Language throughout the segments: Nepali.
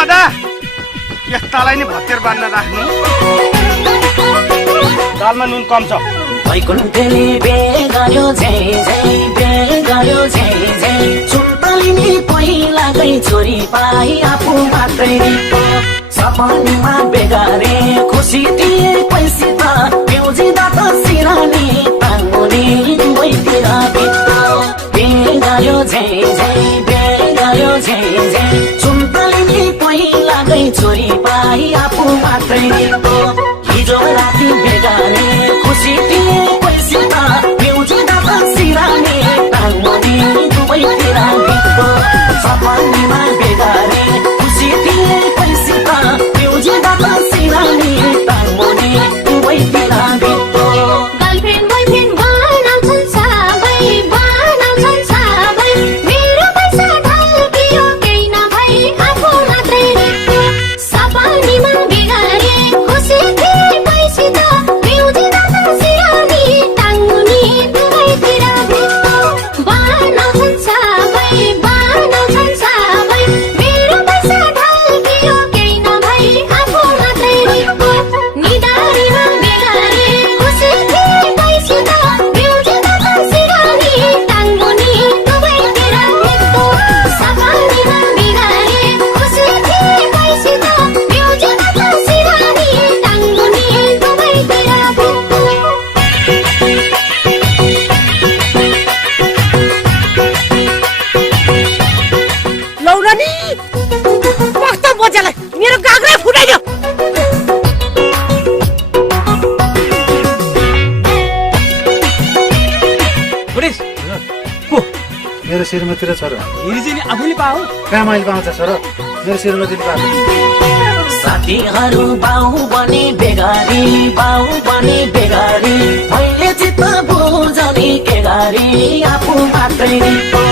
गदा यस्तालाई नि भत्तेर बान्न राख्नु दालमा नुन कम छ वैकुण्ठले बेगायो झै झै बेगायो झै झै सुन्तलिनी पहिलाकै छोरी पाई आफू मात्रै सपनीमा बेगारे खुसी दिए पैसित प्युजिँदा त सिरानी टाङ्गुनी दुवैतिर बित्तो बेगायो झै झै बेगायो झै झै सुन्तलिनी पहिलाकै छोरी पाई आफू मात्रै हिजो राति बेगारे खुसी दिए पैसित प्युजिँदा त सिरानी टाङ्गुनी दुवैतिर बित्तो सपनीमा बेगारे खुसी दिए पैसित प्युजिँदा त सिरानी टाङ्गुनी दुवैतिर बित्तो गर्लफ्रेन्ड बोयफ्रेन्ड बनाउँछन् सबै मेरो पैसा ढल्कियो केही नभई आफू मात्रै रित्तो सपनीमा बिगारे खुसी थिए पैसित प्युजिँदा त सिरानी टाङ्गुनी दुवैतिर बित्तो बनाउँछन् सबै मेरो पैसा ढल्कियो केही नभई आफू मात्रै रित्तो निधारीमा बिगारे खुसी थिए पैसित प्युजिँदा त सिरानी टाङ्गुनी दुवैतिर बित्तो सपनीमा बिगारे खुसी थिए पैसित प्युजिँदा त सिरानी टाङ्गुनी दुवैतिर बित्तो लौरानी कस्तो बच्चालाई मेरो गाग्रै फुटाइदियो मेरो श्रीमती र छोरो हिरिजिनी आफूले पाऊ कहाँ मैले पाउँछ छोरो मेरो श्रीमतीले पाउँछ साथीहरू बाउ बने बेगारी मैले चित्त बुझने के गारी आफू मात्रै रित्तो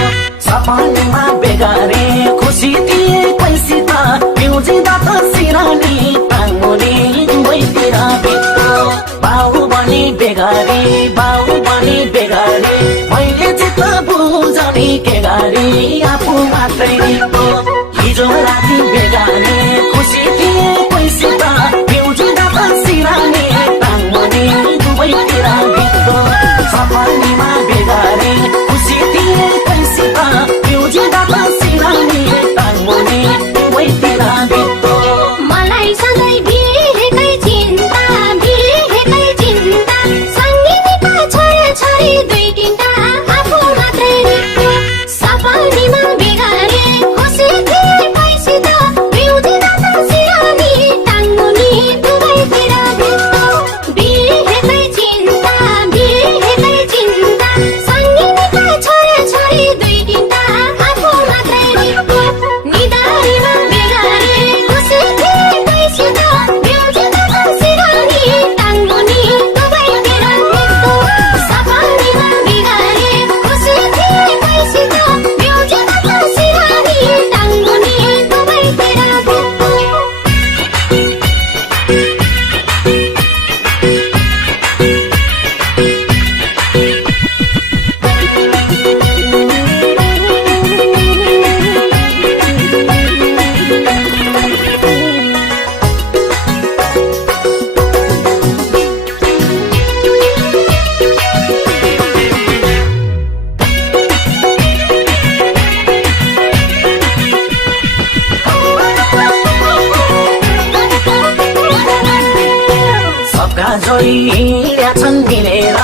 सपनीमा बेगारे खुसी दिए पैसित प्युजिँदा त सिरानी टाङ्गुनी दुवैतिर बित्तो बाउ बने बेगारे मैले चित्त बुझने के गारी आफू मात्रै रित्तो हिजो राति बेगारे खुसी थिए पैसित प्युजिँदा त सिरानी टाङ्गुनी दुवैतिर बित्तो सपनीमा बेगारे खुसी थिए पैसित प्युजिँदा त सिरानी टाङ्गुनी दुवैतिर बित्तो मलाई सधैँ बिहेकै चिन्ता सङ्गिनीका छोरी दुई तिनटा आफू मात्रै रित्तो सपनीमा बिगारे खुसी थिए पैसित प्युजिँदा त सिरानी टाङ्गुनी दुवैतिर बित्तो बिहेकै चिन्ता सङ्गिनीका छोरी दुई तिनटा आफू मात्रै रित्तो निधारीमा बिगारे खुसी थिए पैसित प्युजिँदा त सिरानी टाङ्गुनी दुवैतिर बित्तो सपनीमा बिगारे खुसी थिए पैसित प्युजिँदा त सिरानी टाङ्गुनी दुवैतिर बित्तो सबका जोडी हिँड्याछन् मिलेर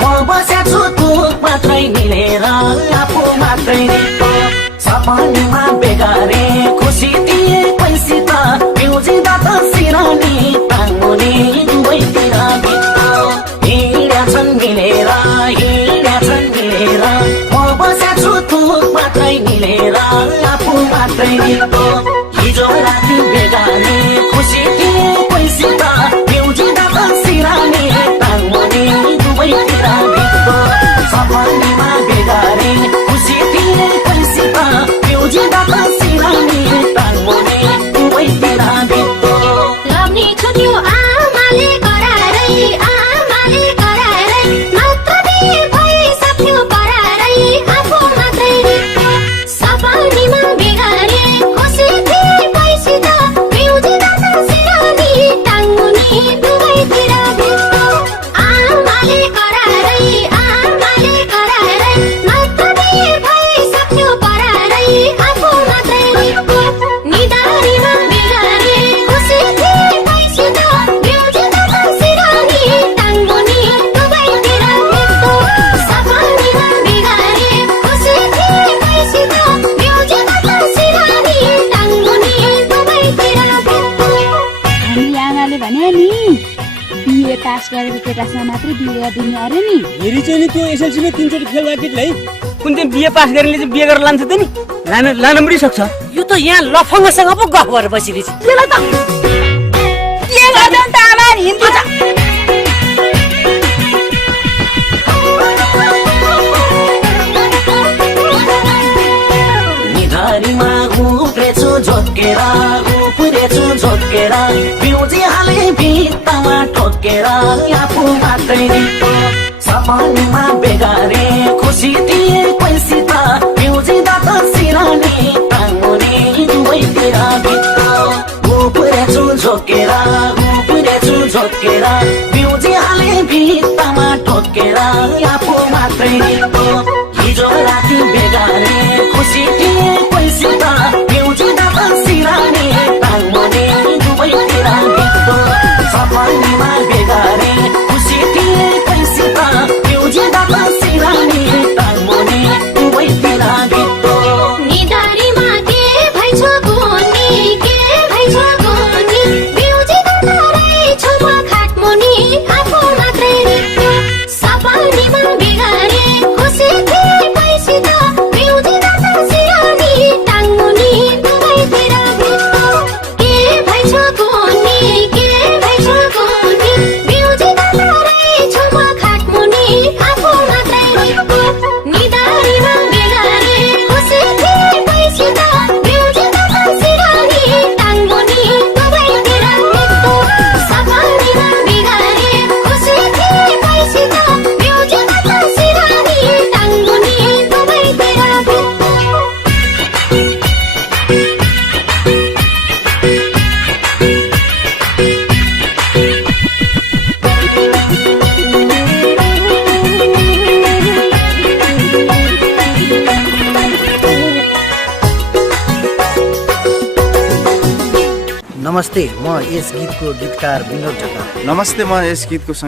म बस्याछु तु मात्रै मिलेर आफू मात्रै रित्तो सपनीमा बेगारे खुसी दिए पैसित प्युजिँदा त सिरानी टाङ्गुनी दुवैतिर बित्तो हिँड्याछन् मिलेर म बस्याछु तु मात्रै मिलेर आफू मात्रै रित्तो हिजो राति बेगारे खुसी थिए पैसित प्युजिँदा त सिरानी टाङ्गुनी दुवैतिर बित्तो सपनीमा बेगारे खुसी थिए पैसित प्युजिँदा त सिरानी पास गरेको केटासँग मात्रै बिहे दिने अरे नि। हेरी चाहिँ नि त्यो एसएलसीमा 3 चोटि फेल भएको केटीलाई कुन चाहिँ बिए पास गरेर चाहिँ बिहे गरेर लान्छ त नि लान पनि सक्छ। यो त यहाँ लफङ्गसँग पो गफ गरेर बसिरहेछ। त्यसलाई त के गर्छौ त आमा हिन्दी छ। निधारीमा उफ्रेछु झोकेर उफ्रेछु झोकेर बिउजी हाले भित्तामा ठोकेर आफू मात्रै निको सपनमा बेगारे खुसी थिए पैसित बिउजी दात सिरानी टाङ्गुनी दुवैतिर भित्तो उफ्रेछु झोकेर उफ्रेछु झोकेर बिउजी हाले भित्तामा ठोकेर आफू मात्रै निको हिजो राति बेगारे खुसी थिए पैसित बिउजी दात सिरानी टाङ्गुनी दुवैतिर भित्तो सपनमा बेगारे खुसी थिए पैसित बिउजी दात सिरानी टाङ्गुनी दुवैतिर भित्तो निधारीमा के भइछ गोनी के भइछ गोनी बिउजी दादालाई छुमा खाटमुनि आफू मात्रै निको सपनीमा बिगारे खुसी थिए पैसित बिउजी दादा सिरानी टाङ्गुनी दुवैतिर भित्तो के भइछ गोनी के भइछ गोनी बिउजी दादालाई छुमा खाटमुनि आफू मात्रै निको निधारीमा बिगारे खुसी थिए पैसित बिउजी दादा सिरानी टाङ्गुनी दुवैतिर भित्तो सपनीमा बिगारे खुसी थिए पैसित बिउजी दादा सिरानी टाङ्गुनी दुवैतिर भित्तो। नमस्ते, म यस गीतको गीतकार विनोद ढकाल। नमस्ते, म यस गीतको